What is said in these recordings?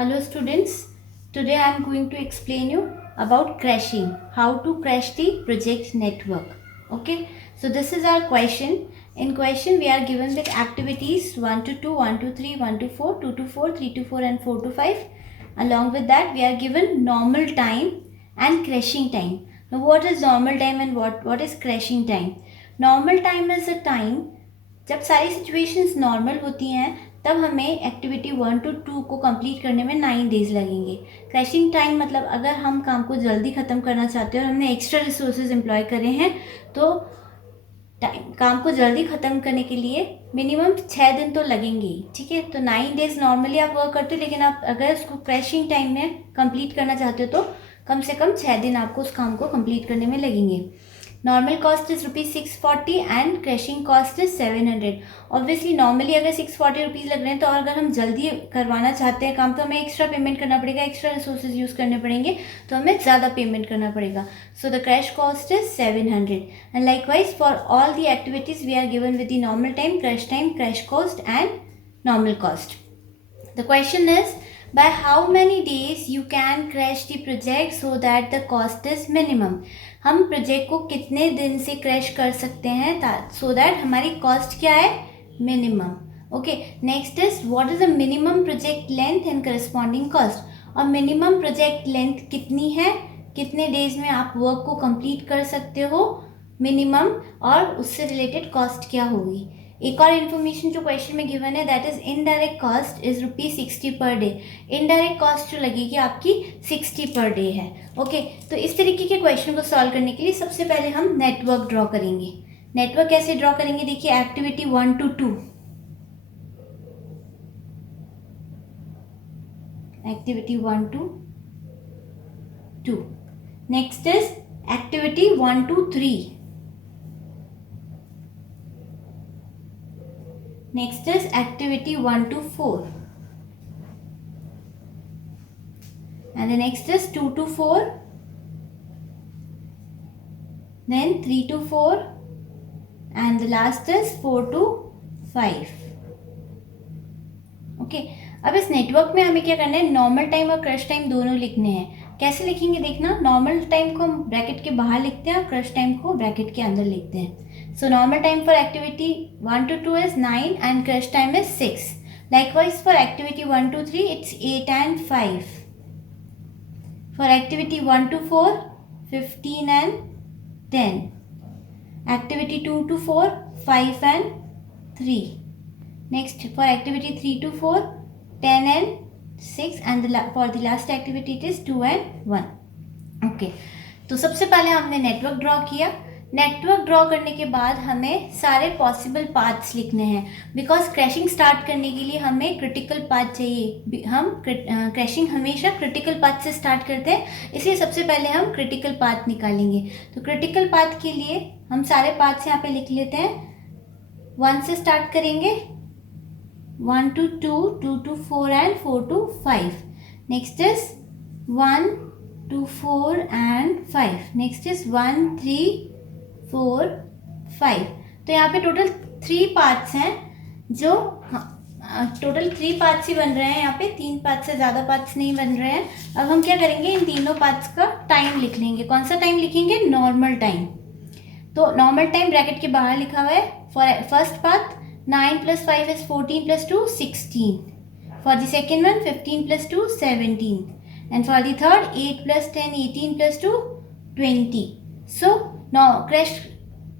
Hello students, today I am going to explain you about crashing, how to crash the project network. Okay, so this is our question. In question we are given with activities 1 to 2, 1 to 3, 1 to 4, 2 to 4, 3 to 4 and 4 to 5. Along with that we are given normal time and crashing time. Now what is normal time and what is crashing time? Normal time is a time जब सारी situations normal होती हैं तब हमें activity 1 to 2 को complete करने में 9 days लगेंगे. क्रैशिंग टाइम मतलब अगर हम काम को जल्दी ख़त्म करना चाहते हैं और हमने एक्स्ट्रा रिसोर्सेज एम्प्लॉय करे हैं तो काम को जल्दी ख़त्म करने के लिए मिनिमम 6 दिन तो लगेंगे ही. ठीक है, तो 9 डेज नॉर्मली आप वर्क करते हो, लेकिन आप अगर उसको क्रैशिंग टाइम में कंप्लीट करना चाहते हो तो कम से कम 6 दिन आपको उस काम को कंप्लीट करने में लगेंगे. Normal cost is ₹640 and crashing cost is 700. Obviously normally अगर 640 रुपीज़ लग रहे हैं तो अगर हम जल्दी करवाना चाहते हैं काम तो हमें एक्स्ट्रा पेमेंट करना पड़ेगा, एक्स्ट्रा रिसोर्सेज यूज़ करने पड़ेंगे, तो हमें ज़्यादा पेमेंट करना पड़ेगा. So the crash cost is 700 and likewise for all the activities we are given with the normal time, crash cost and normal cost. The question is by how many days you can crash the project so that the cost is minimum. हम project को कितने दिन से crash कर सकते हैं so that हमारी cost क्या है, minimum. Okay, next is what is the minimum project length and corresponding cost. और मिनिमम प्रोजेक्ट लेंथ कितनी है, कितने डेज में आप वर्क को कंप्लीट कर सकते हो मिनिमम, और उससे रिलेटेड कॉस्ट क्या होगी. एक और इन्फॉर्मेशन जो क्वेश्चन में गिवन है दैट इज इनडायरेक्ट कॉस्ट इज ₹60 पर डे. इनडायरेक्ट कॉस्ट जो लगेगी आपकी 60 पर डे है. ओके, तो इस तरीके के क्वेश्चन को सॉल्व करने के लिए सबसे पहले हम नेटवर्क ड्रॉ करेंगे. नेटवर्क कैसे ड्रॉ करेंगे, देखिए activity 1 to 2, activity 1 to 2. Next is activity 1 to 3. Next is activity 1 to 4 and the next is 2 to 4, then 3 to 4 and the last is 4 to 5. Okay, अब इस नेटवर्क में हमें क्या करना है, नॉर्मल टाइम और क्रश टाइम दोनों लिखने हैं. कैसे लिखेंगे देखना, नॉर्मल टाइम को हम ब्रैकेट के बाहर लिखते हैं और क्रश टाइम को ब्रैकेट के अंदर लिखते हैं. So normal time for activity 1 to 2 is 9 and crash time is 6. Likewise for activity 1 to 3 it's 8 and 5. For activity 1 to 4 15 and 10. Activity 2 to 4 5 and 3. Next for activity 3 to 4 10 and 6 and for the last activity it is 2 and 1. Okay, तो सबसे पहले हमने network draw किया. Network draw करने के बाद हमें सारे पॉसिबल पाथ्स लिखने हैं, बिकॉज क्रैशिंग स्टार्ट करने के लिए हमें क्रिटिकल पाथ चाहिए. हम क्रैशिंग हमेशा क्रिटिकल पाथ से स्टार्ट करते हैं, इसलिए सबसे पहले हम क्रिटिकल पाथ निकालेंगे. तो क्रिटिकल पाथ के लिए हम सारे पाथ्स यहाँ पे लिख लेते हैं. 1 से स्टार्ट करेंगे, 1 to 2, 2 to 4 and 4 to 5. Next is 1 to 4 and 5. Next is 1 3 4 5. तो यहाँ पे टोटल 3 पार्ट्स हैं, जो टोटल 3 पार्ट्स ही बन रहे हैं. यहाँ पे 3 पार्ट्स से ज़्यादा पार्ट्स नहीं बन रहे हैं. अब हम क्या करेंगे, इन तीनों पार्ट्स का टाइम लिख लेंगे. कौन सा टाइम लिखेंगे, नॉर्मल टाइम. तो नॉर्मल टाइम ब्रैकेट के बाहर लिखा हुआ है. For first part 9 + 5 is 14 + 2 16. For the second one 15 + 2 17. And for the third 8 + 10 18 + 2 20. So crash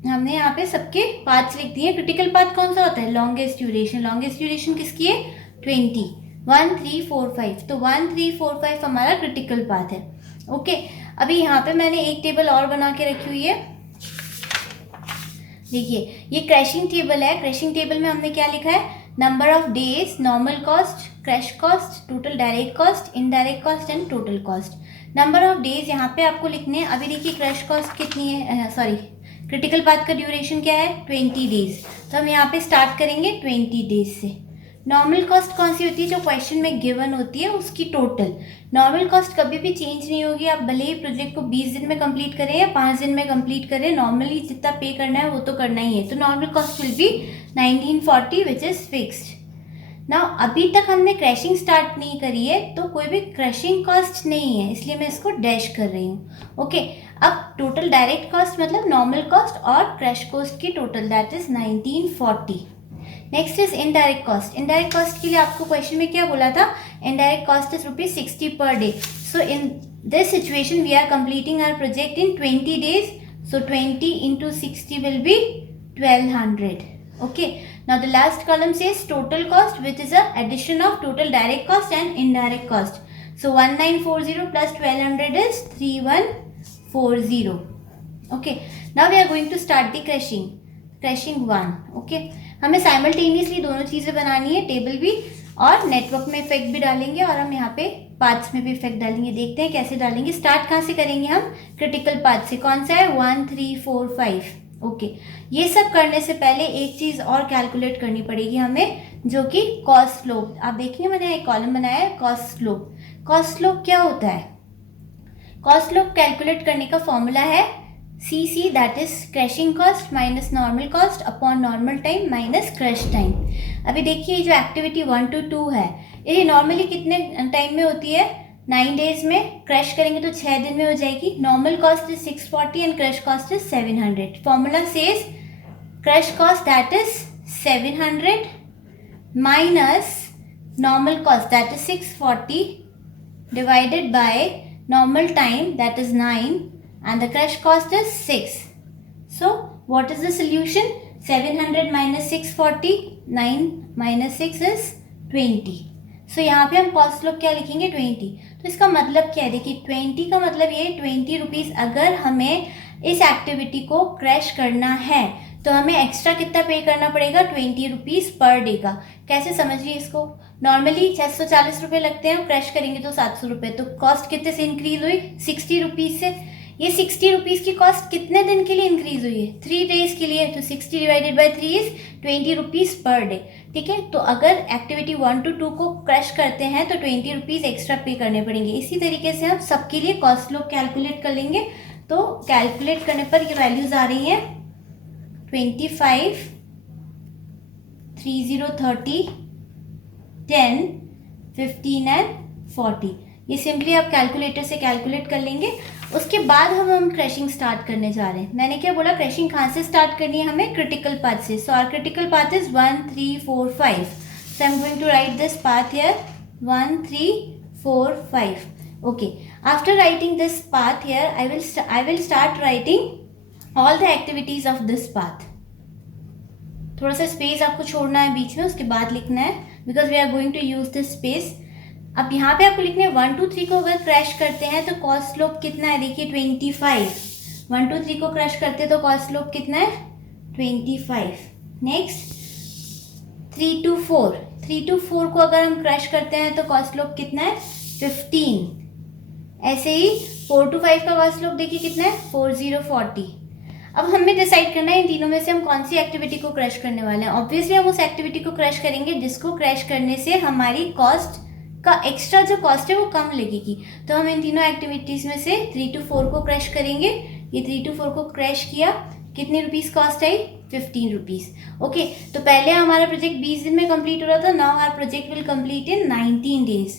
हमने यहाँ पे सबके पाथ्स लिख दिए. क्रिटिकल पाथ कौन सा होता है, लॉन्गेस्ट ड्यूरेशन. लॉन्गेस्ट ड्यूरेशन किसकी है, 20. 1 3 4 5. तो 1 3 4 5 हमारा क्रिटिकल पाथ है. ओके, अभी यहाँ पे मैंने एक टेबल और बना के रखी हुई है. देखिए ये क्रैशिंग टेबल है. क्रैशिंग टेबल में हमने क्या लिखा है, number of days, normal cost, crash cost, total direct cost, indirect cost and total cost. Number of days यहाँ पे आपको लिखने हैं. अभी देखिए क्रैश कॉस्ट कितनी है, सॉरी क्रिटिकल पाथ का ड्यूरेशन क्या है, 20 डेज. तो हम यहाँ पे स्टार्ट करेंगे 20 डेज से. नॉर्मल कॉस्ट कौन सी होती है, जो क्वेश्चन में गिवन होती है उसकी टोटल. नॉर्मल कॉस्ट कभी भी चेंज नहीं होगी. आप भले ही प्रोजेक्ट को 20 दिन में कंप्लीट करें या 5 दिन में कंप्लीट करें, नॉर्मली जितना पे करना है वो तो करना ही है. तो normal cost will be 1940 which is fixed. Now अभी तक हमने क्रैशिंग स्टार्ट नहीं करी है तो कोई भी क्रशिंग कॉस्ट नहीं है, इसलिए मैं इसको डैश कर रही हूँ। ओके, अब टोटल डायरेक्ट कॉस्ट मतलब नॉर्मल कॉस्ट और क्रश कॉस्ट की total, that is 1940। Next is indirect cost. Indirect cost के लिए आपको क्वेश्चन में क्या बोला था, इनडायरेक्ट कॉस्ट इज ₹60 per day. So in this situation we are completing our project in 20 days, so 20 into 60 will be 1200. Okay, now the last column says total cost, which is a addition of total direct cost and indirect cost. So 1940 plus 1200 is 3140. Okay, now we are going to start the crushing 1. Okay, हमें simultaneously दोनों चीज़ें बनानी है, table भी और network में effect भी डालेंगे और हम यहाँ पे पार्ट्स में भी इफेक्ट डालेंगे। देखते हैं कैसे डालेंगे। स्टार्ट कहाँ से करेंगे हम, क्रिटिकल पार्ट से। कौन सा है, 1 3 4 5। ओके, ये सब करने से पहले एक चीज़ और कैलकुलेट करनी पड़ेगी हमें, जो कि कॉस्ट स्लोप। आप देखिए मैंने एक कॉलम बनाया है, कॉस्ट स्लोप। कॉस्ट स्लोप क्या होता है, कॉस्ट स्लोप कैलकुलेट करने का फॉर्मूला है CC, that is crushing cost minus normal cost upon normal time minus crush time. अभी देखिए जो एक्टिविटी 1 to 2 है, ये नॉर्मली कितने टाइम में होती है, 9 days में। क्रश करेंगे तो 6 दिन में हो जाएगी। Normal cost is 640 and crush cost is 700। Formula says crush cost that is 700 minus normal cost that is 640 divided by normal time that is 9 and the crush cost is 6. So what is the solution? 700 minus 640, 9 minus 6 is 20. So यहाँ पे हम cost slope क्या लिखेंगे, 20। तो इसका मतलब क्या है, देखिए 20 का मतलब ये 20 रुपीज़। अगर हमें इस एक्टिविटी को क्रैश करना है तो हमें एक्स्ट्रा कितना पे करना पड़ेगा, 20 रुपीज़ पर डे का। कैसे समझिए इसको, नॉर्मली 640 रुपये लगते हैं, क्रैश करेंगे तो 700 रुपये। तो कॉस्ट कितने से इंक्रीज हुई, 60 रुपीज़ से। ये 60 रुपीज़ की कॉस्ट कितने दिन के लिए इंक्रीज हुई है, 3 days के लिए। तो 60 divided by 3 is 20 rupees per day. ठीक है, तो अगर एक्टिविटी 1 to 2 को क्रश करते हैं तो 20 रुपीज़ एक्स्ट्रा पे करने पड़ेंगे। इसी तरीके से हम सबके लिए कॉस्ट स्लोप कैलकुलेट कर लेंगे। तो कैलकुलेट करने पर ये वैल्यूज आ रही हैं 25, 30, 30, 10, 15 एंड 40। ये सिंपली आप कैलकुलेटर से कैलकुलेट कर लेंगे। उसके बाद हम क्रशिंग स्टार्ट करने जा रहे हैं। मैंने क्या बोला, क्रशिंग कहाँ से स्टार्ट करनी है हमें, क्रिटिकल पाथ से। So our critical path is 1 3 4 5। So I am going to write this path here 1 3 4 5. Okay, after writing this path here, I will start writing all the activities of this path. थोड़ा सा space आपको छोड़ना है बीच में, उसके बाद लिखना है, because we are going to use this space. अब यहाँ पे आपको लिखना है 1 2 3 को अगर क्रैश करते हैं तो कॉस्ट स्लोप कितना है, देखिए 25। 1 2 3 को क्रैश करते हैं तो कॉस्ट स्लोप कितना है, 25। नेक्स्ट 3 to 4, 3 to 4 को अगर हम क्रैश करते हैं तो कॉस्ट स्लोप कितना है, 15। ऐसे ही 4 to 5 का कॉस्ट स्लोप देखिए कितना है, 40 40। अब हमें डिसाइड करना है इन तीनों में से हम कौन सी एक्टिविटी को क्रैश करने वाले हैं। ऑब्वियसली हम उस एक्टिविटी को क्रैश करेंगे जिसको क्रैश करने से हमारी कॉस्ट का एक्स्ट्रा जो कॉस्ट है वो कम लगेगी। तो हम इन तीनों एक्टिविटीज़ में से 3 to 4 को क्रैश करेंगे। ये 3 to 4 को क्रैश किया, कितनी रुपीज़ कॉस्ट आई, 15 रुपीज़। ओके, तो पहले हमारा प्रोजेक्ट 20 दिन में कंप्लीट हो रहा था, now our project will complete in 19 days।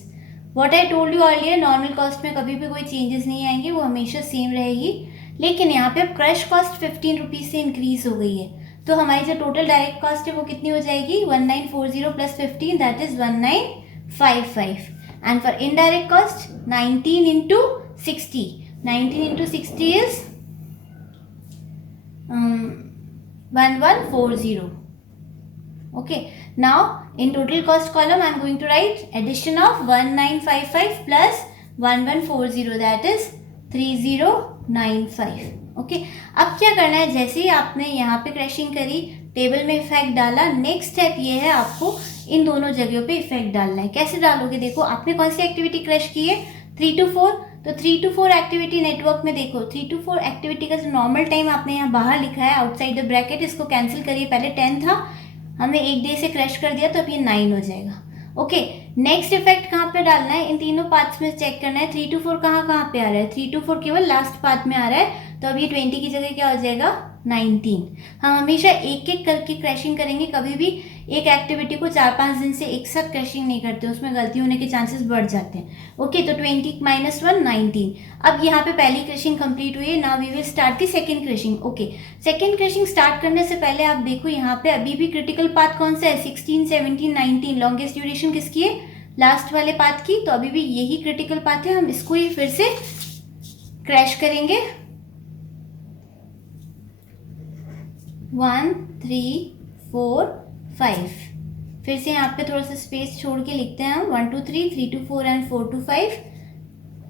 What I told you earlier, normal cost में कभी भी कोई चेंजेस नहीं आएंगे, वो हमेशा सेम रहेगी। लेकिन यहाँ पे अब क्रश कॉस्ट 15 रुपीज़ से इंक्रीज हो गई है, तो हमारी जो टोटल डायरेक्ट कॉस्ट है वो कितनी हो जाएगी, 1940 plus 15 that is 1955। And for indirect cost 19 into 60, 19 into 60 is 1140. Okay, now in total cost column I am going to write addition of 1955 plus 1140, that is 3095. Okay, अब क्या करना है, जैसे ही आपने यहाँ पे क्रैशिंग करी, टेबल में इफेक्ट डाला, नेक्स्ट स्टेप ये है आपको इन दोनों जगहों पे इफेक्ट डालना है। कैसे डालोगे, देखो आपने कौन सी एक्टिविटी क्रैश की है, 3 to 4। तो 3 to 4 एक्टिविटी नेटवर्क में देखो, 3 to 4 एक्टिविटी का जो नॉर्मल टाइम आपने यहाँ बाहर लिखा है आउटसाइड द ब्रैकेट, इसको कैंसिल करिए। पहले 10 था, हमने एक डे से क्रैश कर दिया तो अब ये 9 हो जाएगा। ओके, नेक्स्ट इफेक्ट कहाँ पे डालना है, इन तीनों पार्ट्स में चेक करना है। 3 to 4 कहाँ पे आ रहा है, 3 to 4 केवल लास्ट पार्ट में आ रहा है, तो अब ये 20 की जगह क्या हो जाएगा, 19। हम हमेशा एक एक करके क्रैशिंग करेंगे, कभी भी एक एक्टिविटी को 4-5 दिन से एक साथ क्रैशिंग नहीं करते, उसमें गलती होने के चांसेस बढ़ जाते हैं। ओके, तो 20 - 1 19। अब यहाँ पे पहली क्रशिंग कंप्लीट हुई है, now we will start the second crashing. Okay, second crashing start करने से पहले आप देखो यहाँ पे अभी भी क्रिटिकल पाथ कौन सा है, 16, 17, 19। लॉन्गेस्ट ड्यूरेशन किसकी है, लास्ट वाले पाथ की, तो अभी भी यही क्रिटिकल पाथ है, हम इसको ही फिर से क्रैश करेंगे। 1 3 4 5। फिर से यहाँ पे थोड़ा सा स्पेस छोड़ के लिखते हैं हम, 1 2 3 3 2 4 and 4 2 5,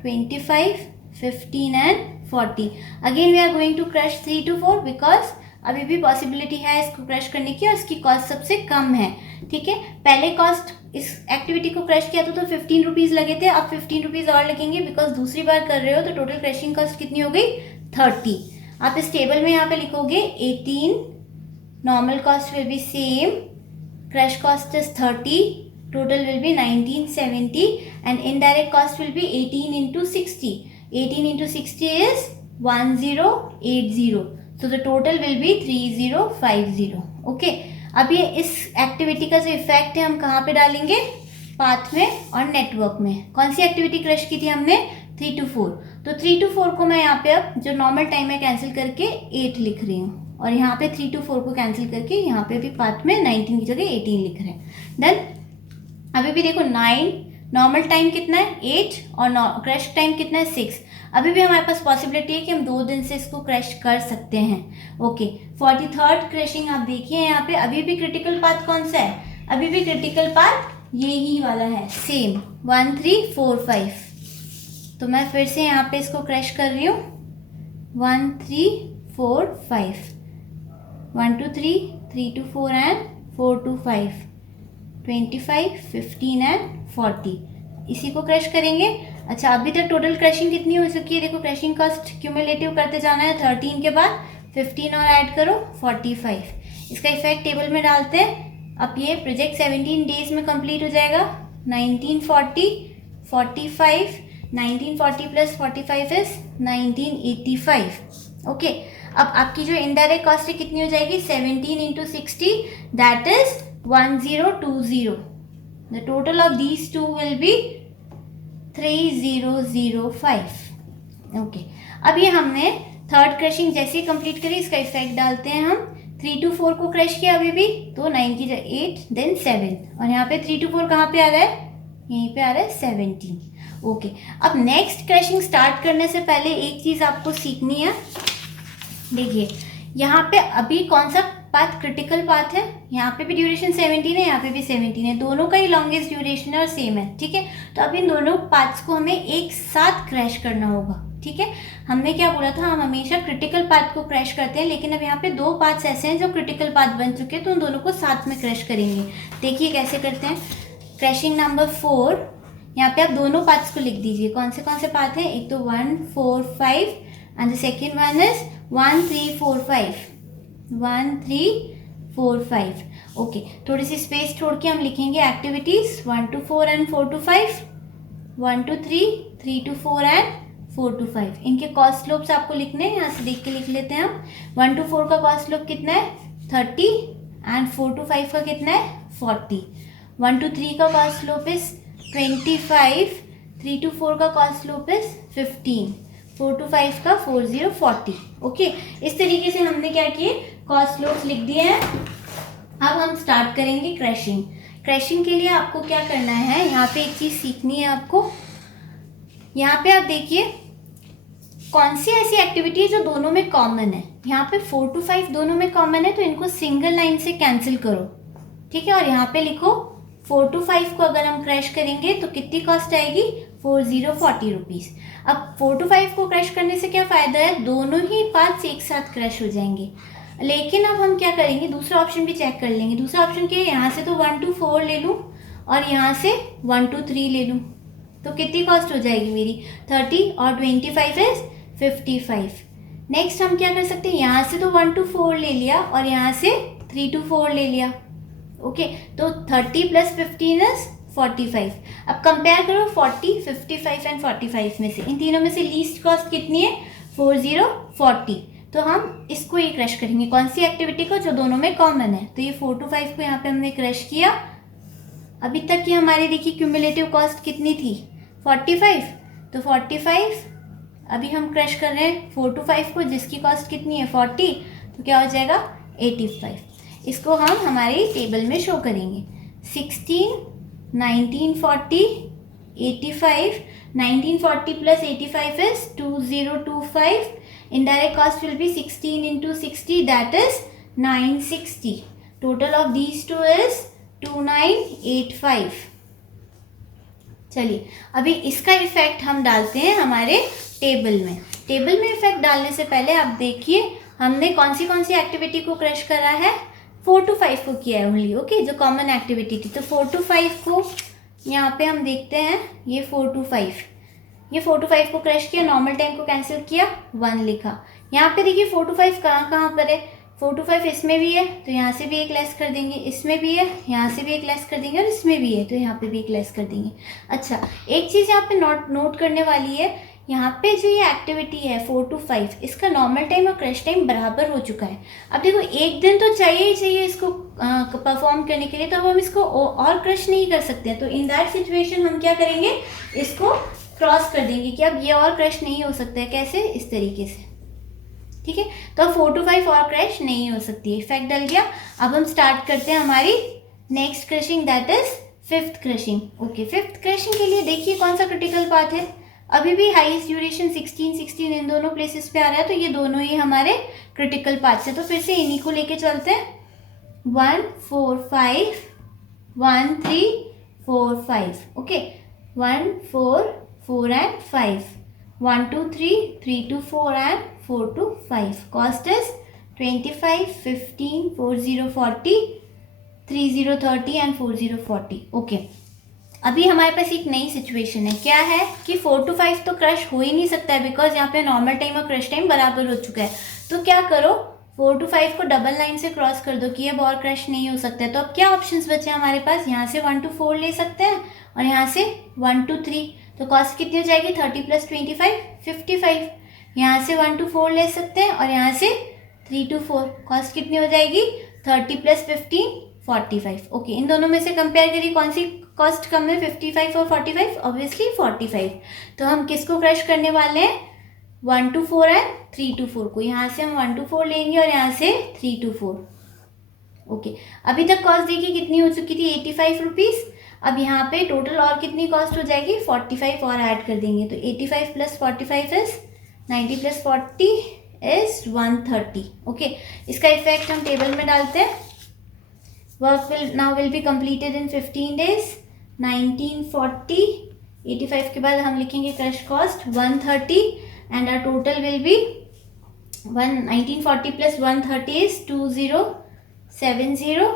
25 15 and 40। Again we are going to crash 3 to 4 because अभी भी पॉसिबिलिटी है इसको क्रश करने की और इसकी कॉस्ट सबसे कम है। ठीक है, पहले कॉस्ट इस एक्टिविटी को क्रश किया तो 15 रुपीज़ लगे थे, अब 15 रुपीज़ और लगेंगे बिकॉज दूसरी बार कर रहे हो, तो टोटल क्रशिंग कॉस्ट कितनी हो गई, 30। आप इस टेबल में यहाँ पे लिखोगे 18, normal cost will be same, crush cost is 30, total will be 1970 and indirect cost will be 18 into 60. 18 into 60 is 1080. So the total will be 3050. Okay. अब ये इस एक्टिविटी का जो इफेक्ट है हम कहाँ पे डालेंगे, पाथ में और नेटवर्क में। कौन सी एक्टिविटी क्रश की थी हमने, 3 to 4। तो 3 to 4 को मैं यहाँ पे अब जो नॉर्मल टाइम है कैंसिल करके 8 लिख रही हूँ, और यहाँ पे 3 to 4 को कैंसिल करके यहाँ पे भी पाथ में 19 की जगह 18 लिख रहे हैं। देन अभी भी देखो 9, नॉर्मल टाइम कितना है 8 और क्रश टाइम कितना है 6। अभी भी हमारे पास पॉसिबिलिटी है कि हम 2 दिन से इसको क्रश कर सकते हैं। ओके, 43rd क्रशिंग आप देखिए यहाँ पे अभी भी क्रिटिकल पाथ कौन सा है, अभी भी क्रिटिकल पाथ ये ही वाला है, सेम 1 3 4 5। तो मैं फिर से यहाँ पे इसको क्रश कर रही हूँ, 1 3 4 5, 1 2 3 3 2 4 एंड 4 2 5, 25 15 एंड 40। इसी को क्रश करेंगे। अच्छा, अभी तक टोटल क्रशिंग कितनी हो चुकी है, देखो क्रशिंग कॉस्ट क्यूमुलेटिव करते जाना है, 13 के बाद 15 और ऐड करो 45। इसका इफेक्ट टेबल में डालते हैं। अब ये प्रोजेक्ट 17 डेज में कंप्लीट हो जाएगा। 1940 45, 1940 प्लस 45 इज 1985। ओके, अब आपकी जो इनडायरेक्ट कॉस्ट है कितनी हो जाएगी, 17 into 60 that is 1020. The total of these two will be 3005. Okay, अब ये हमने थर्ड क्रशिंग जैसे ही कंप्लीट करी, इसका इफेक्ट डालते हैं हम। 3 to 4 को क्रश किया अभी भी, तो 9 की 8 देन 7, और यहाँ पे 3 to 4 कहाँ पे आ रहा है, यहीं पे आ रहा है 17। ओके, अब नेक्स्ट क्रशिंग स्टार्ट करने से पहले एक चीज़ आपको सीखनी है। देखिए यहाँ पे अभी कौन सा पाथ क्रिटिकल पाथ है, यहाँ पे भी ड्यूरेशन 17 है, यहाँ पे भी 17 है, दोनों का ही लॉन्गेस्ट ड्यूरेशन है और सेम है। ठीक है, तो अब इन दोनों पाथ्स को हमें एक साथ क्रैश करना होगा। ठीक है, हमने क्या बोला था, हम हमेशा क्रिटिकल पाथ को क्रैश करते हैं, लेकिन अब यहाँ पे 2 पाथ्स ऐसे हैं जो क्रिटिकल पाथ बन चुके हैं, तो उन दोनों को साथ में क्रैश करेंगे। देखिए कैसे करते हैं। क्रैशिंग नंबर 4, यहाँ पे आप दोनों पाथ्स को लिख दीजिए। कौन से पाथ हैं, एक तो 1 4 5 and the second one is 1 3 4 5, 1 3 4 5। Okay, थोड़ी सी स्पेस छोड़ के हम लिखेंगे activities 1 to 4 and 4 to 5, 1 to 3, 3 to 4 and 4 to 5। इनके कॉस्ट स्लोप्स आपको लिखने हैं, यहाँ से देख के लिख लेते हैं हम। 1 to 4 का कॉस्ट स्लोप कितना है, 30 एंड 4 to 5 का कितना है, 40। 1 to 3 का कॉस्ट स्लोप इज 25, 3 to 4 का कॉस्ट स्लोप इज 15, 4 to 5 का 40 40। ओके, इस तरीके से हमने क्या किए, कॉस्ट स्लोप्स लिख दिए हैं। अब हम स्टार्ट करेंगे क्रैशिंग। क्रैशिंग के लिए आपको क्या करना है, यहाँ पे एक चीज़ सीखनी है आपको। यहाँ पे आप देखिए कौन सी ऐसी एक्टिविटी है जो दोनों में कॉमन है। यहाँ पे 4 to 5 दोनों में कॉमन है, तो इनको सिंगल लाइन से कैंसिल करो। ठीक है, और यहाँ पे लिखो 4 to 5 को अगर हम क्रैश करेंगे तो कितनी कॉस्ट आएगी, 40 रुपीज़। अब 4 to 5 को क्रैश करने से क्या फ़ायदा है, दोनों ही पार्ट्स एक साथ क्रैश हो जाएंगे। लेकिन अब हम क्या करेंगे, दूसरा ऑप्शन भी चेक कर लेंगे। दूसरा ऑप्शन क्या है, यहाँ से तो 1 to 4 ले लूँ और यहाँ से 1 to 3 ले लूँ, तो कितनी कॉस्ट हो जाएगी मेरी, 30 और 25 इज 55। नेक्स्ट हम क्या कर सकते हैं, यहाँ से तो 1 to 4 ले लिया और यहाँ से 3 to 4 ले लिया। ओके, तो 30 प्लस 15 इज 45। अब कंपेयर करो 40, 55 एंड 45 में से, इन तीनों में से लीस्ट कॉस्ट कितनी है, 40 40। तो हम इसको ही क्रश करेंगे, कौन सी एक्टिविटी को, जो दोनों में कॉमन है। तो ये 4 to 5 को यहाँ पे हमने क्रश किया। अभी तक की हमारी देखिए क्यूमुलेटिव कॉस्ट कितनी थी, 45। तो 45 अभी हम क्रश कर रहे हैं 4 to 5 को, जिसकी कॉस्ट कितनी है 40, तो क्या हो जाएगा 85। इसको हम हमारी टेबल में शो करेंगे। 16, 1940, 85, 1940 plus 85 is 2025. Indirect cost will be 16 into 60, that is 960. Total of these two is 2985. चलिए अभी इसका इफेक्ट हम डालते हैं हमारे टेबल में। टेबल में इफेक्ट डालने से पहले आप देखिए हमने कौन सी एक्टिविटी को क्रश करा है, 4 to 5 को किया है ओनली, ओके, जो कॉमन एक्टिविटी थी। तो 4 to 5 को यहाँ पे हम देखते हैं, ये 4 to 5, ये 4 to 5 को क्रश किया, नॉर्मल टाइम को कैंसिल किया, 1 लिखा। यहाँ पे देखिए 4 to 5 कहाँ पर है, 4 to 5 इसमें भी है तो यहाँ से भी एक लेस कर देंगे, इसमें भी है यहाँ से भी एक लेस कर देंगे, और इसमें भी है तो यहाँ पे भी एक लेस कर देंगे। अच्छा, एक चीज़ यहाँ पे नोट करने वाली है, यहाँ पे जो ये एक्टिविटी है 4 to 5, इसका नॉर्मल टाइम और क्रश टाइम बराबर हो चुका है। अब देखो एक दिन तो चाहिए ही चाहिए इसको परफॉर्म करने के लिए, तो अब हम इसको और क्रश नहीं कर सकते। तो इन दैट सिचुएशन हम क्या करेंगे, इसको क्रॉस कर देंगे कि अब ये और क्रश नहीं हो सकता है। कैसे, इस तरीके से, ठीक है। तो अब 4 to 5 और क्रश नहीं हो सकती है, इफेक्ट डल गया। अब हम स्टार्ट करते हैं हमारी next crushing, that is 5th crushing. Okay, 5th crushing के लिए देखिए कौन सा क्रिटिकल पाथ है, अभी भी हाईएस्ट ड्यूरेशन 16 इन दोनों प्लेसेस पे आ रहा है, तो ये दोनों ही हमारे क्रिटिकल पाथ्स है। तो फिर से इन्हीं को लेके चलते हैं, 1 4 5 1 3 4 5, okay, 1 4 4 and 5, 1 2 3 3 2 4 and 4 to 5. Cost is 25 15 40 40 30 30 and 40 40. Okay, अभी हमारे पास एक नई सिचुएशन है, क्या है कि 4 to 5 तो क्रश हो ही नहीं सकता है, बिकॉज यहाँ पे नॉर्मल टाइम और क्रश टाइम बराबर हो चुका है। तो क्या करो, 4 to 5 को डबल लाइन से क्रॉस कर दो कि अब और क्रश नहीं हो सकता है। तो अब क्या ऑप्शंस बचे हमारे पास, यहाँ से 1 to 4 ले सकते हैं और यहाँ से 1 to 3। तो कॉस्ट कितनी हो जाएगी, 30 + 25 55। यहाँ से 1 to 4 ले सकते हैं और यहाँ से 3 to 4, कॉस्ट कितनी हो जाएगी, 30 + 15 45। ओके, इन दोनों में से कंपेयर करिए कौन सी कॉस्ट कम है, 55 और 45, ऑब्वियसली 45। तो हम किसको क्रश करने वाले हैं, 1 to 4 एंड 3 to 4 को। यहाँ से हम 1 to 4 लेंगे और यहाँ से 3 to 4। ओके, अभी तक कॉस्ट देखिए कितनी हो चुकी थी, 85 रुपीज़। अब यहाँ पे टोटल और कितनी कॉस्ट हो जाएगी, 45 और ऐड कर देंगे। तो 85 + 45 इज 90 + 40 इज 130। ओके, इसका इफेक्ट हम टेबल में डालते हैं। Work will be completed in 15 days। 1940, 85 के बाद हम लिखेंगे crash cost 130 and our total will be 1940 + 130 is 2070.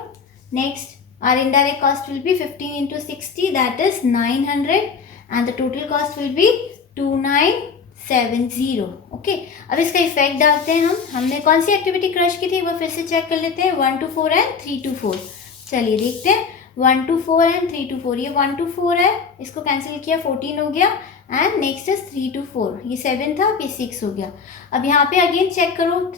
Next, our indirect cost will be 15 into 60, that is 900, and the total cost will be 2970. Okay, अब इसका effect डालते हैं हमने कौन सी एक्टिविटी क्रश की थी वो फिर से चेक कर लेते हैं, 1 to 4 एंड 3 to 4। चलिए देखते हैं, 1 to 4 एंड 3 to 4, ये 1 to 4 है, इसको कैंसिल किया 14 हो गया, एंड नेक्स्ट इज 3 to 4, ये 7 था, ये 6 हो गया। अब यहाँ पे अगेन चेक करो,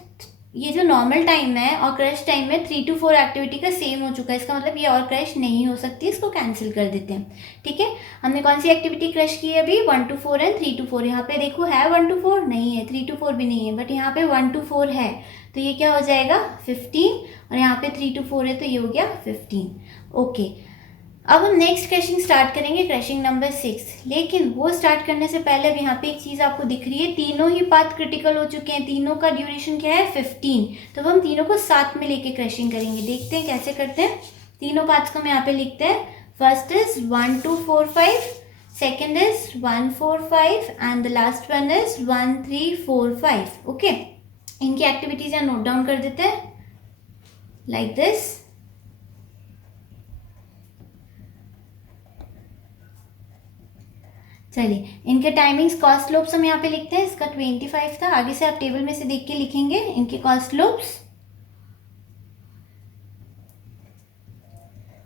ये जो नॉर्मल टाइम है और क्रश टाइम है 3 to 4 एक्टिविटी का सेम हो चुका है, इसका मतलब ये और क्रश नहीं हो सकती, इसको कैंसिल कर देते हैं। ठीक है, हमने कौन सी एक्टिविटी क्रश की है अभी, 1 to 4 एंड 3 to 4। यहाँ पे देखो है 1 to 4 नहीं है, 3 to 4 भी नहीं है, बट यहाँ पे 1 to 4 है, तो ये क्या हो जाएगा 15, और यहाँ पे 3 to 4 है तो ये हो गया 15। ओके, अब हम नेक्स्ट क्रशिंग स्टार्ट करेंगे, क्रशिंग नंबर 6। लेकिन वो स्टार्ट करने से पहले अब यहाँ पे एक चीज़ आपको दिख रही है, तीनों ही पाथ क्रिटिकल हो चुके हैं, तीनों का ड्यूरेशन क्या है 15। तो हम तीनों को साथ में लेके क्रशिंग करेंगे, देखते हैं कैसे करते हैं। तीनों पाथ्स को हम यहाँ पे लिखते हैं, first is 1 2 4 5, second is 1 4 5 and the last one is 1 3 4 5। Okay, इनकी एक्टिविटीज यहाँ नोट डाउन कर देते हैं लाइक दिस। चलिए, इनके टाइमिंग्स कॉस्ट लूप्स हम यहाँ पे लिखते हैं, इसका 25 था, आगे से आप टेबल में से देख के लिखेंगे इनके कॉस्ट लूप्स।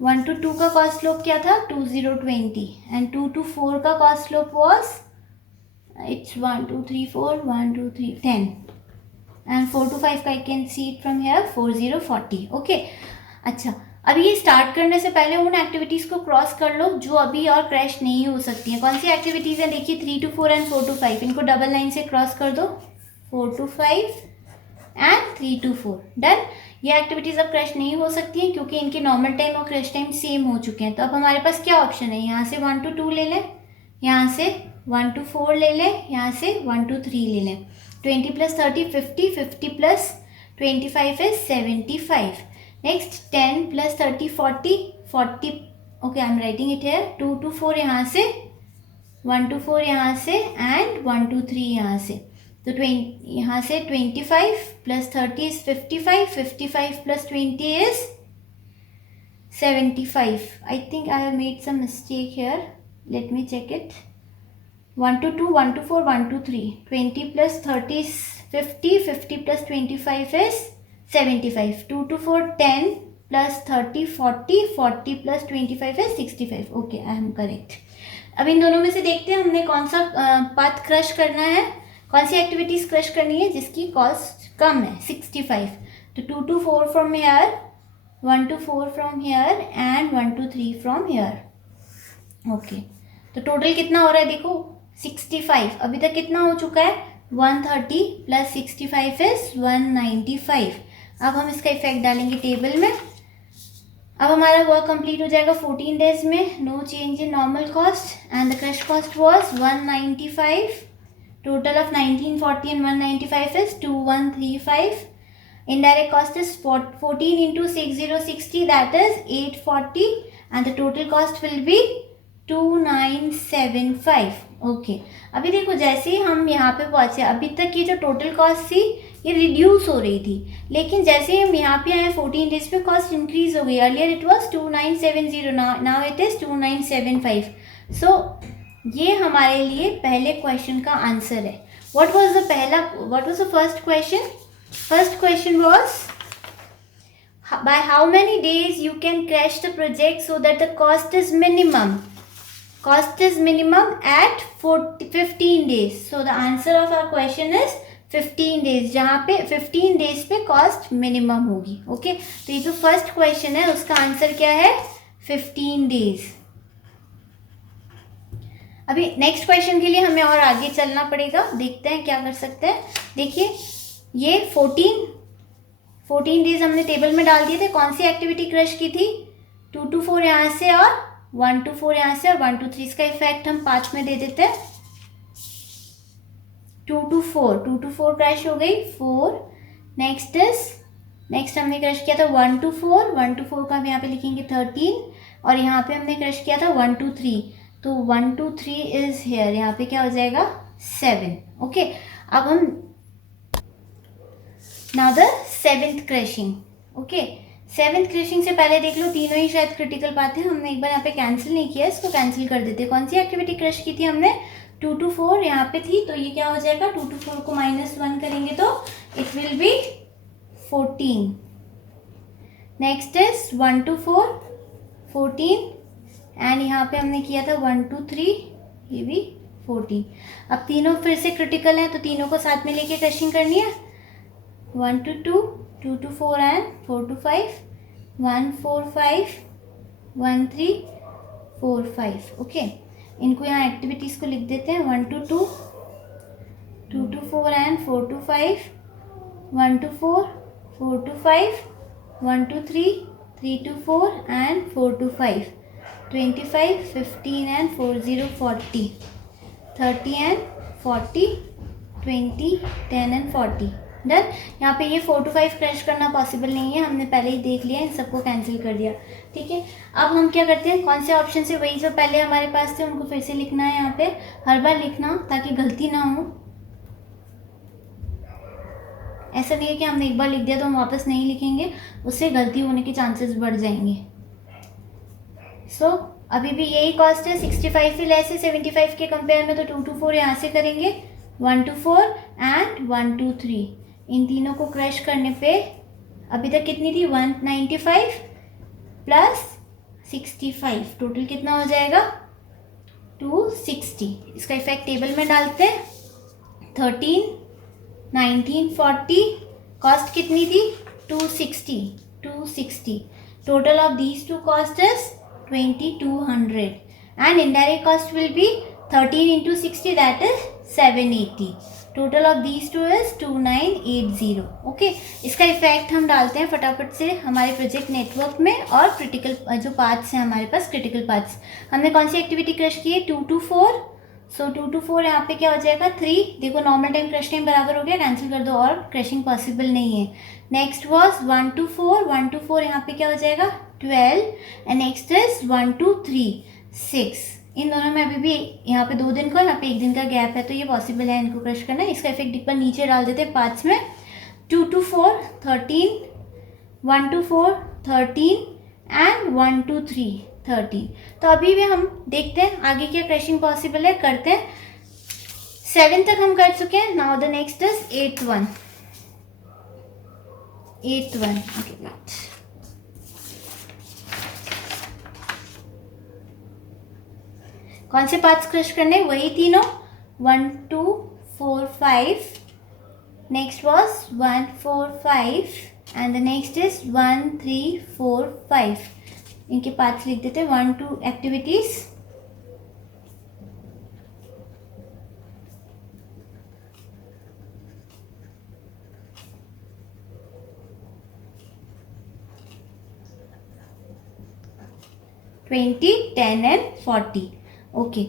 1 to 2 का कॉस्ट लूप क्या था, 2020, एंड 2 to 4 का cost loop was it's 1 2 3 4 1 2 3 10। And 4 to 5 का I can see it from here 4 0 40. Okay, अच्छा अभी ये स्टार्ट करने से पहले उन एक्टिविटीज़ को क्रॉस कर लो जो अभी और क्रैश नहीं हो सकती हैं. कौन सी एक्टिविटीज़ हैं? देखिए 3 to 4 एंड 4 to 5, इनको डबल लाइन से क्रॉस कर दो. 4 to 5 एंड 3 to 4. डन. ये एक्टिविटीज़ अब क्रैश नहीं हो सकती हैं क्योंकि इनके नॉर्मल टाइम और क्रैश टाइम सेम हो चुके हैं. तो अब हमारे पास क्या ऑप्शन है? यहाँ से 1 to 2 ले लें, यहाँ से 1 to 4 ले लें, यहाँ से 1 to 3 ले लें. 20 plus 30 50, 50 plus 25 is 75. Next 10 plus 30 40, 40. Okay, I'm writing it here. 2 to 4 यहाँ से, 1 to 4 यहाँ से एंड 1 to 3 यहाँ से. तो 20 यहाँ से 25 plus 30 is 55, 55 plus 20 is 75. I think I have made some mistake here. Let me check it. 1 to 2, 1 to 4, 1 to 3. 20 plus 30 is 50, 50 plus 25 is 75. 2 to 4, 10 plus 30, 40, 40 plus 25 is 65. Okay, I am correct. अब इन दोनों में से देखते हैं हमने कौन सा path crush करना है, कौन सी एक्टिविटीज़ क्रश करनी है जिसकी कॉस्ट कम है 65. तो 2 to 4 from here, 1 to 4 from here and 1 to 3 from here. Okay, तो टोटल कितना हो रहा है देखो 65. अभी तक कितना हो चुका है? 130 प्लस 65 इज 195. अब हम इसका इफेक्ट डालेंगे टेबल में. अब हमारा वर्क कंप्लीट हो जाएगा 14 डेज में. No change in normal cost and the crash cost was 195. Total of 1940 and 195 is 2135. Indirect cost is 14 into 6060, that is 840, and the total cost will be 2975. Okay, अभी देखो जैसे ही हम यहाँ पे पहुँचे, अभी तक ये जो टोटल कॉस्ट थी ये रिड्यूस हो रही थी, लेकिन जैसे ही हम यहाँ पे आए 14 डेज पे कॉस्ट इंक्रीज हो गई. Earlier it was 2970, now it is 2975. सो ये हमारे लिए पहले क्वेश्चन का आंसर है. What was the first question? First question was, by how many days you can crash the project so that the cost is minimum? Cost is minimum at 15 days. So the answer of our question is 15 days, जहाँ पे 15 days पे cost minimum होगी. Okay, तो ये जो first question है उसका answer क्या है? 15 days. अभी नेक्स्ट क्वेश्चन के लिए हमें और आगे चलना पड़ेगा. देखते हैं क्या कर सकते हैं. देखिए ये 14 डेज हमने टेबल में डाल दिए थे. कौन सी एक्टिविटी क्रश की थी? 2 to 4 यहाँ से और 1 to 4 यहाँ से और 1 to 3. इसका इफेक्ट हम 5 में दे देते हैं. 2 to 4 क्रश हो गई 4. नेक्स्ट हमने क्रश किया था 1 to 4. 1 to 4 का हम यहाँ पे लिखेंगे 13 और यहाँ पे हमने क्रश किया था 1 to 3. तो 1 to 3 इज हेयर, यहाँ पे क्या हो जाएगा 7. ओके, अब हम now the 7th crushing. Okay, 7th crushing से पहले देख लो तीनों ही शायद क्रिटिकल पार्ट है. हमने एक बार यहाँ पे कैंसिल नहीं किया, इसको कैंसिल कर देते. कौन सी एक्टिविटी क्रश की थी हमने? 2 to 4 यहाँ पे थी, तो ये क्या हो जाएगा? 2 to 4 को -1 करेंगे तो it will be 14. Next is 1 to 4 14 and यहाँ पे हमने किया था 1 to 3, ये भी 14. अब तीनों फिर से क्रिटिकल हैं तो तीनों को साथ में लेके क्रशिंग करनी है. 1 to 2, 2 to 4 and 4 to 5, 1 4 5, 1 3 4 5. Okay, इनको यहाँ एक्टिविटीज़ को लिख देते हैं. 1 to 2, 2 to 4 and 4 to 5, 1 to 4, 4 to 5, 1 to 3, 3 to 4 and 4 to 5. 25, 15 and 4 0 40, 30 and 40, 20, 10 and 40. Done. यहाँ पे ये 4 to 5 क्रश करना पॉसिबल नहीं है, हमने पहले ही देख लिया, इन सबको कैंसिल कर दिया. ठीक है, अब हम क्या करते हैं, कौन से ऑप्शन से वही जो पहले हमारे पास थे उनको फिर से लिखना है. यहाँ पे हर बार लिखना ताकि गलती ना हो. ऐसा नहीं है कि हमने एक बार लिख दिया तो हम वापस नहीं लिखेंगे, उससे गलती होने के चांसेस बढ़ जाएंगे. सो अभी भी यही कॉस्ट है. 65 ही लेस है 75 के कंपेयर में, तो 2 to 4 यहाँ से करेंगे, 1 to 4 एंड 1 to 3. इन तीनों को क्रश करने पे अभी तक कितनी थी? 195 प्लस 65, टोटल कितना हो जाएगा? 260. इसका इफेक्ट टेबल में डालते हैं. 13 1940, कॉस्ट कितनी थी 260. Total of these two cost is 2200 and indirect cost will be 13 into 60, that is 780. Total of these two is 2980. Okay, इसका इफेक्ट हम डालते हैं फटाफट से हमारे प्रोजेक्ट नेटवर्क में और क्रिटिकल जो पार्ट्स हैं हमारे पास, क्रिटिकल पार्ट्स हमने कौन सी एक्टिविटी क्रश की है 2 to 4. सो 2 to 4 यहाँ पे क्या हो जाएगा 3. देखो नॉर्मल टाइम क्रश टाइम बराबर हो गया, कैंसिल कर दो और क्रशिंग पॉसिबल नहीं है. Next was 1 to 4. 1 to 4 यहाँ पे क्या हो जाएगा 12 एंड नेक्स्ट इज 1 to 3 6. इन दोनों में अभी भी यहाँ पे 2 दिन का, यहाँ पे 1 दिन का गैप है, तो ये पॉसिबल है इनको क्रश करना. इसका इफेक्ट ऊपर नीचे डाल देते हैं पार्ट्स में. 2 to 4 13, 1 to 4 13 एंड 1 to 3 13. तो अभी भी हम देखते हैं आगे क्या क्रशिंग पॉसिबल है, करते हैं. 7 तक हम कर चुके हैं. Now the next is 8th one. Okay wait, कौन से पार्ट्स क्रश करने, वही तीनों 1 2 4 5. Next was 1 4 5 and the next is 1 3 4 5. इनके पार्ट्स लिख देते हैं. 1 2 एक्टिविटीज. Twenty 10 and 40. ओके,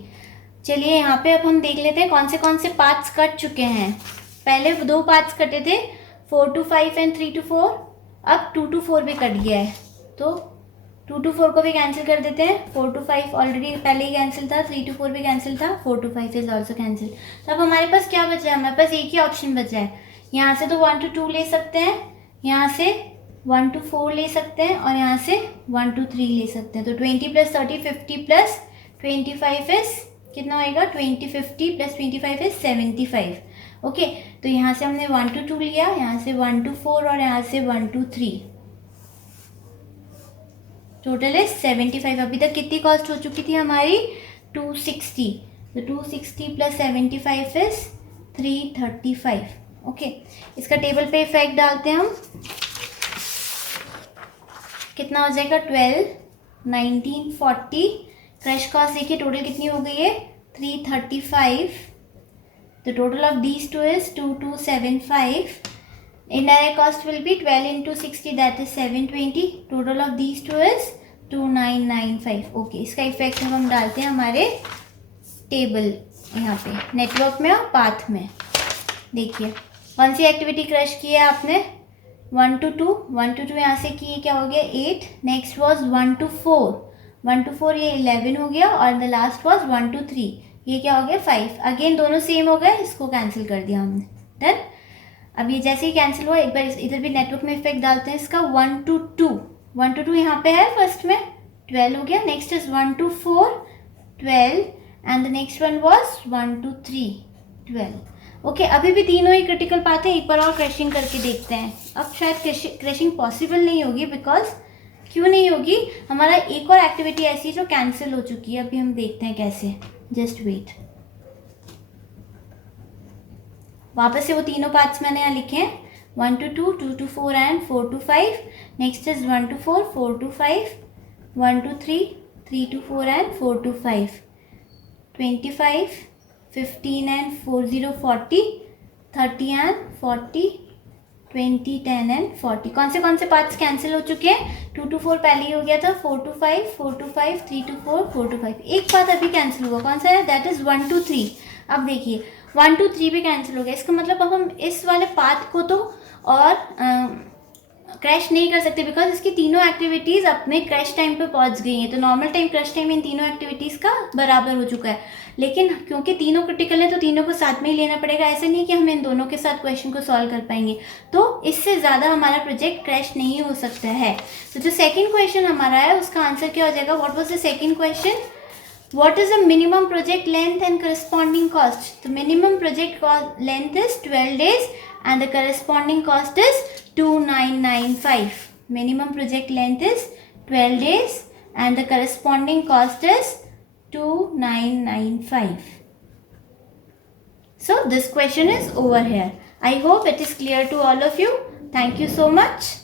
चलिए यहाँ पे अब हम देख लेते हैं कौन से पार्ट्स कट चुके हैं. पहले 2 पार्ट्स कटे थे 4 to 5 एंड 3 to 4. अब 2 to 4 भी कट गया है, तो 2 to 4 को भी कैंसिल कर देते हैं. 4 to 5 ऑलरेडी पहले ही कैंसिल था, 3 to 4 भी कैंसिल था, 4 to 5 इज ऑल्सो कैंसिल. तो अब हमारे पास क्या बचा है, हमारे पास एक ही ऑप्शन बचा है. यहाँ से तो 1 to 2 ले सकते हैं, यहाँ से 1 to 4 ले सकते हैं और यहाँ से 1 to 3 ले सकते हैं. तो 20 + 30 50 + 25 इज कितना होएगा 20 50 + 25 इज 75. ओके, तो यहाँ से हमने 1 to 2 लिया, यहाँ से 1 to 4 और यहाँ से 1 to 3. Total is 75. अभी तक कितनी कॉस्ट हो चुकी थी हमारी 260. तो 260 + 75 इज 335. ओके, इसका टेबल पे इफेक्ट डालते हैं हम. कितना हो जाएगा 12 19 40. क्रश कॉस्ट देखिए टोटल कितनी हो गई है 335. The total of these two is 2275. Indirect cost will be 12 into 60, that is 720. Total of these two is 2995. Okay, इसका इफेक्ट हम डालते हैं हमारे टेबल यहाँ पे नेटवर्क में और पाथ में. देखिए कौन सी एक्टिविटी क्रश की है आपने 1 to 2. 1 to 2 यहाँ से किए, क्या हो गया 8. Next was 1 to 4. 1 to 4 ये 11 हो गया और द लास्ट वॉज 1 to 3. ये क्या हो गया 5. अगेन दोनों सेम हो गए, इसको कैंसिल कर दिया हमने. डन. अब ये जैसे ही कैंसिल हुआ, एक बार इधर भी नेटवर्क में इफेक्ट डालते हैं इसका. 1 to 2. 1 to 2 यहाँ पे है फर्स्ट में 12 हो गया. Next is 1 to 4 12 and the next one was 1 to 3 12. Okay, अभी भी तीनों ही क्रिटिकल पार्ट है. एक बार और क्रशिंग करके देखते हैं. अब शायद क्रशिंग पॉसिबल नहीं होगी, बिकॉज क्यों नहीं होगी, हमारा एक और एक्टिविटी ऐसी है जो कैंसिल हो चुकी है. अभी हम देखते हैं कैसे. Just wait. वापस से वो तीनों पार्ट्स मैंने यहाँ लिखे हैं. 1 to 2 2 to 4 and 4 to 5. Next is 1 to 4 4 to 5 1 to 3 3 to 4 and 4 to 5. 25 15 and 40 40 30 and 40 20 10 and 40. कौन से पार्ट्स कैंसिल हो चुके हैं 2 to 4 पहले ही हो गया था. 4 to 5 4 to 5 3 to 4 4 to 5. एक पार्ट अभी कैंसिल हुआ, कौन सा है, दैट इज 1 to 3. अब देखिए 1 to 3 भी कैंसिल हो गया. इसका मतलब अब हम इस वाले पार्ट को तो और क्रैश नहीं कर सकते, बिकॉज इसकी तीनों एक्टिविटीज़ अपने क्रैश टाइम पे पहुंच गई हैं. तो normal time crash time in तीनों एक्टिविटीज़ का बराबर हो चुका है. लेकिन क्योंकि तीनों क्रिटिकल है तो तीनों को साथ में ही लेना पड़ेगा. ऐसा नहीं कि हम इन दोनों के साथ क्वेश्चन को सॉल्व कर पाएंगे. तो इससे ज़्यादा हमारा प्रोजेक्ट क्रैश नहीं हो सकता है. तो जो सेकेंड क्वेश्चन हमारा है उसका आंसर क्या हो जाएगा. What was the second question. What is the minimum project length and corresponding cost? The minimum project length is 12 days and the corresponding cost is 2995. Minimum project length is 12 days and the corresponding cost is 2995. So this question is over here. I hope it is clear to all of you. Thank you so much.